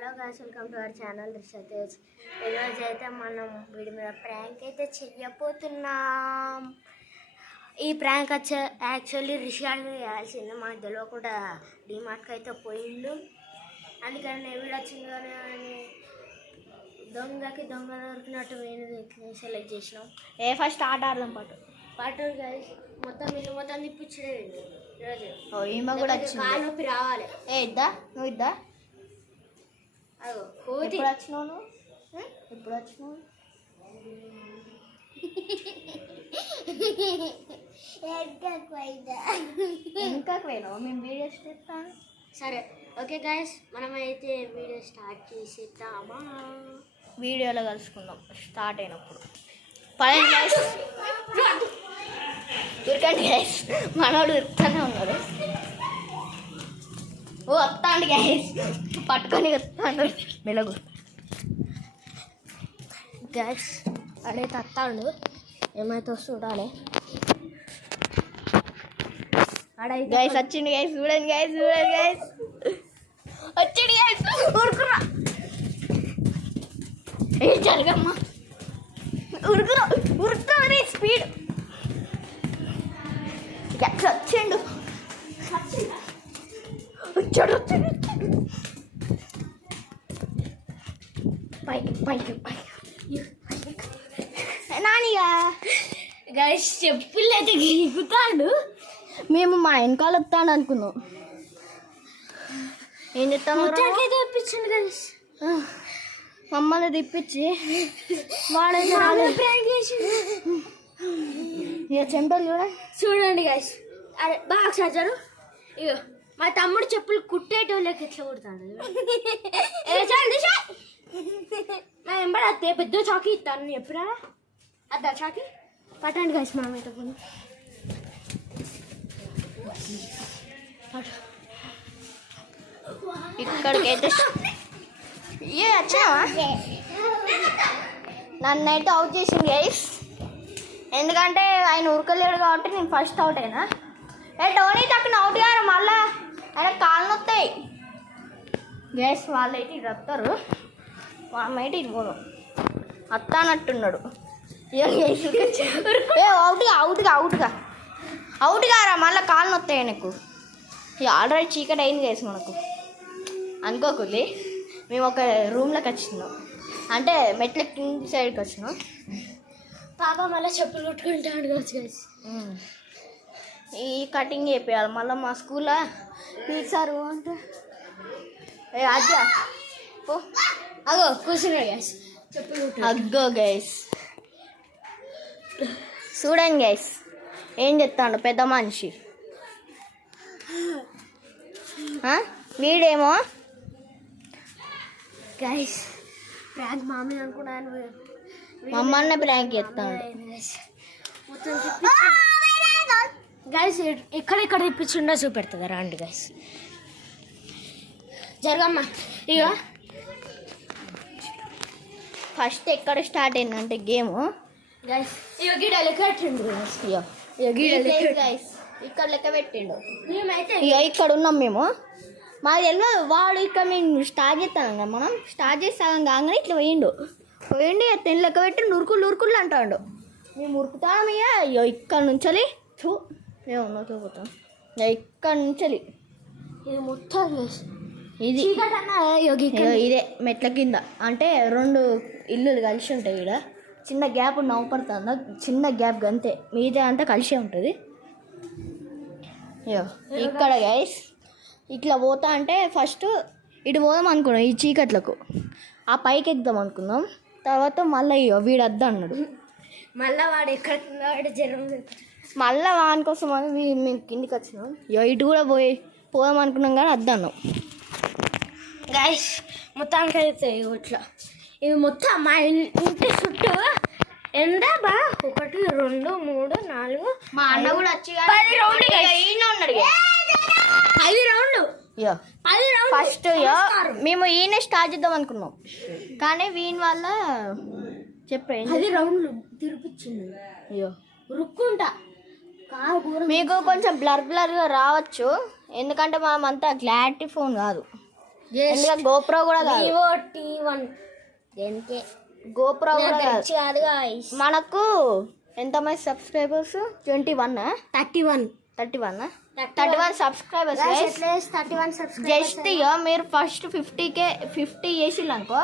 Hello guys, welcome to our channel Rishatej. ఈరోజు అయితే మనం వీడి మీద ప్రాంక్ అయితే చెయ్యబోతున్నాం. ఈ ప్రాంక్ వచ్చే యాక్చువల్లీ రిషాడ్ మీద చేయాల్సింది, మనకు తెలియకుండా డిమార్ట్కి అయితే పోయిండు. అందుకని నేను వీడు వచ్చింది కానీ దొంగకి దొంగ దొరికినట్టు నేను సెలెక్ట్ చేసినాం. ఫస్ట్ ఆట ఆడదాం పాటు గాయ్స్. మొత్తం వీళ్ళు మొత్తం తిప్పించడే ఈరోజు. ఈమె కూడా వచ్చింది, కాలు నొప్పి రావాలి. ఇద్దా నువ్వు ఇద్దా. అదో ఎప్పుడు వచ్చినావు నువ్వు? ఎప్పుడు వచ్చినావు? ఇంకా పోయినావు, మేము వీడియోస్ చేస్తాను. సరే ఓకే గాయస్, మనమైతే వీడియో స్టార్ట్ చేసేద్దామా? వీడియోలో కలుసుకుందాం స్టార్ట్ అయినప్పుడు. పదండి గైస్, ఉరకండి గైస్, మనోడు ఉరుకుతూనే ఉన్నాడు. ఓ వస్తాండి గైస్, పట్టుకొని వస్తాడు మెలగు. గైస్ అడైతే వస్తాడు, ఏమైతే చూడాలి. గైస్ వచ్చింది గైస్, చూడండి గైస్, చూడండి గైస్, వచ్చింది గైస్. ఉరుకురా, ఏ జరగమ్మా, ఉరుకురా ఉరుకుతా స్పీడ్. గైస్ వచ్చిండు, వచ్చాడు వచ్చాడు పైకి పైకి పైకి. నానిగా గైస్ చెప్పులు అయితే గీకుతాడు. మేము మా వెనకాల వస్తాను అనుకున్నాం. ఏం చెప్తాను, తెప్పించండి గైస్. మమ్మల్ని తిప్పించి వాడైతే ఇక చెంటలు చూడండి గైస్. అరే బాగా చార్జరు. ఇగో మా తమ్ముడు చెప్పులు కుట్టేటోళ్ళకి ఎట్లా కుడతాడు. నా వెంబడి పెద్ద చాకీ ఇస్తాను ఎప్పుడా అద్దా చాకీ పట్టండి గైస్. మనమైతే పోనీ ఇక్కడికైతే ఏ వచ్చావా? నన్నైతే అవుట్ చేసింది గైస్, ఎందుకంటే ఆయన ఉరకలేడు కాబట్టి నేను ఫస్ట్ అవుట్ అయినా. టోనీ తక్కువ అవుట్ గారు, మళ్ళా ఆయన కాళ్ళు నొత్తాయి గైస్. వాళ్ళైతే ఇది వస్తారు, వాళ్ళైతే ఇది పోను వస్తానట్టున్నాడు. అవుట్గా అవుట్గా అవుట్గా అవుట్ గారా, మళ్ళీ కాళ్ళు నొత్తాయి నీకు. ఇక ఆల్రెడీ చీకటి అయింది గైస్ మనకు, అనుకోకుంది. మేము ఒక రూమ్లోకి వచ్చినాం, అంటే మెట్ల కింది సైడ్కి వచ్చినాం. పాప మళ్ళీ చెప్పులు కొట్టుకుంటాడు గైస్. ఈ కటింగ్ చేయాలి మళ్ళీ మా స్కూల్లో తీసారు అంటే అజ్జా ఓ అగో కూర్చున్నాడు గైస్, చెప్పులు అగ్గో గైస్. చూడండి గైస్ ఏం చెప్తాడు పెద్ద మనిషి. వీడేమో గైస్ ప్రాంక్ మామూలు అనుకున్నాను, మమ్మల్ని ప్రాంక్ చేస్తాడు. మొత్తం గైస్ ఎక్కడెక్కడ తిప్పించిండో చూపెడుతుందా రండి గైస్. జరగమ్మా. ఇక ఫస్ట్ ఎక్కడ స్టార్ట్ అయిందంటే గేమ్ గైస్, ఇక గీడ లెక్క పెట్టిండు గైస్. గైస్ ఇక్కడ లెక్క పెట్టిండు, మేమైతే ఇక ఇక్కడ ఉన్నాం మేము. మాకు తెలియదు వాడు ఇక్కడ మేము స్టార్ట్ చేస్తాం కదా, మనం స్టార్ట్ చేస్తాం కాగానే ఇట్లా పోయిండు తెని లెక్క పెట్టి ఉరుకులు ఉరుకులు అంటాడు. మేము ఉరుకుతాం ఇక ఇక్కడ నుంచి చూ ఏమన్నా చూపుతాం ఇక్కడ నుంచి ఇది మొత్తం ఇది ఇదే మెట్ల కింద, అంటే 2 ఇల్లులు కలిసి ఉంటాయి. ఇక్కడ చిన్న గ్యాప్ నవ్వుపడుతుందా, చిన్న గ్యాప్ అంతే, మీదే అంతా కలిసే ఉంటుంది. ఇక్కడ గైస్ ఇట్లా పోతా అంటే ఫస్ట్ ఇటు పోదాం అనుకున్నాం ఈ చీకట్లకు, ఆ పైకి ఎక్కుదాం అనుకున్నాం. తర్వాత మళ్ళీ వీడు వద్ద అన్నాడు, మళ్ళీ వాడు ఎక్కడ జ్వరం, మళ్ళీ వాని కోసం అని మేము కిందికి వచ్చినాం. ఇటు కూడా పోదాం అనుకున్నాం కానీ వద్దన్నాం గైస్. మొత్తానికి అయితే ఇట్లా ఇవి మొత్తం మా ఇంటి చుట్టూ ఎంత బా 1 2 3 4 మా అన్న కూడా వచ్చి 10 రౌండ్లు ఉన్నాడు. 10 రౌండ్లు ఫస్ట్ మేము ఈయన స్టార్ట్ చేద్దాం అనుకున్నాం, కానీ వీని వల్ల చెప్పండి 10 రౌండ్లు తిరిపించింది. రుక్కుంటా మీకు కొంచెం బ్లర్గా రావచ్చు, ఎందుకంటే మనం అంతా క్లారిటీ ఫోన్ కాదు. ఎందుకంటే గోప్రో కూడా కాదు, వివో T1 దేనికే గోప్రో కూడా కాదు. తెచ్చి కాదు guys. మనకు ఎంతమంది subscribers? 21 31 31 subscribers. Guys, at least 31 subscribers. Just ఇక మీరు ఫస్ట్ 50 చేసిల్లనుకో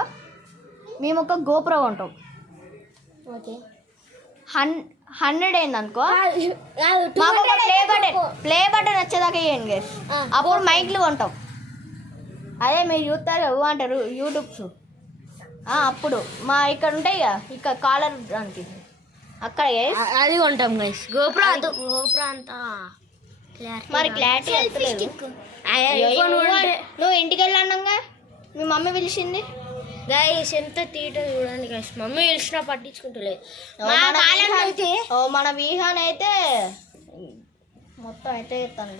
మేము ఒక గోప్రో ఉంటాం. ఓకే 100 అయిందనుకో మాకు ఒక ప్లే బటన్ వచ్చేదాకా వేయండి గైస్. అప్పుడు మైక్లు కొంటాం. అదే మీరు చూస్తారు కదా అంటారు యూట్యూబ్స్, అప్పుడు మా ఇక్కడ ఉంటాయి కదా ఇక్కడ కాలర్ దానికి అక్కడ గైస్ అది కొంటాం గైస్. గోప్రో అంతా మరి క్లారిటీ వస్తలేదు. నువ్వు ఇంటికి వెళ్ళానంగా మీ మమ్మీ పిలిచింది గైస్, ఎంత తీట చూడండి గైస్. మమ్మీ పిలిచినా పట్టించుకుంటలేదు. మన విహాన్ అయితే మొత్తం అయితే చెప్తాను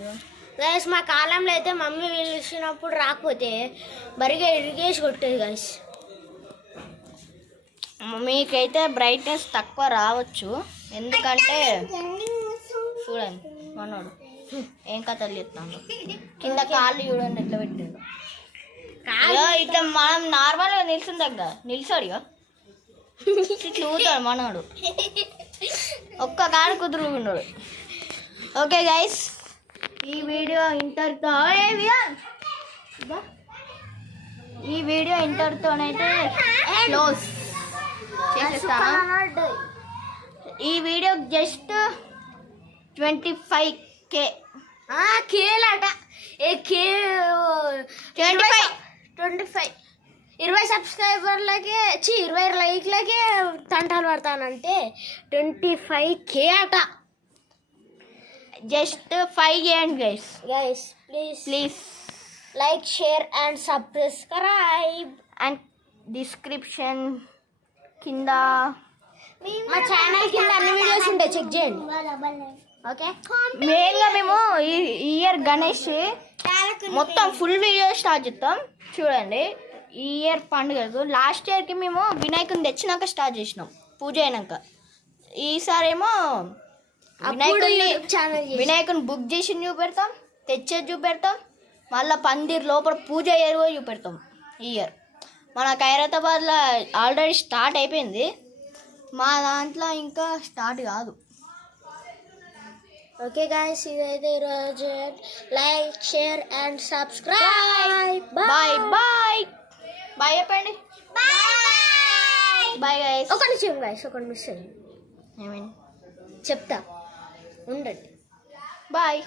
గైస్. మా కాలంలో అయితే మమ్మీ పిలిచినప్పుడు రాకపోతే బరిగా ఇరిగేసి కొట్టేది గైస్. మీకైతే బ్రైట్నెస్ తక్కువ రావచ్చు, ఎందుకంటే చూడండి మనోడు ఏం కథలు చెప్తాను. కింద కాళ్ళు చూడండి ఎట్లా పెట్టాడు. ఇట్లా మనం నార్మల్గా నిల్చోడు ఇట్లా ఊతాడు మనోడు, ఒక్క కాడు కుదురుకున్నాడు. ఓకే గైస్, ఈ వీడియో ఇంటర్తోనైతే క్లోజ్ చేసేస్తాను. ఈ వీడియో జస్ట్ 25K కేలట 25 20 సబ్స్క్రైబర్లకే 20 లైక్లకే తంటాలు పడతానంటే 25K అట. జస్ట్ 5 చేయండి guys. Please like, share and subscribe. And description కింద మా ఛానల్ కింద అన్ని వీడియోస్ ఉంటాయి, చెక్ చేయండి. ఓకే, మెయిన్గా మేము ఈ ఇయర్ గణేష్ మొత్తం ఫుల్ వీడియో స్టార్ట్ చేస్తాం చూడండి. ఈ ఇయర్ పండుగ లాస్ట్ ఇయర్కి మేము వినాయకుని తెచ్చినాక స్టార్ట్ చేసినాం, పూజ అయినాక. ఈసారేమో వినాయకుని బుక్ చేసి చూపెడతాం, తెచ్చేది చూపెడతాం, మళ్ళీ పందిర్ లోపల పూజ అయ్యేది కూడా చూపెడతాం. ఈ ఇయర్ మన ఖైరతాబాద్లో ఆల్రెడీ స్టార్ట్ అయిపోయింది, మా దాంట్లో ఇంకా స్టార్ట్ కాదు. ఓకే గాయ్స్, ఇదైతే ఈరోజు. Like, share and subscribe. Bye చెప్పండి. Bye guys. ఒక నిమిషం గైస్, ఒక నిమిషం ఏమైంది చెప్తా ఉండండి. బాయ్.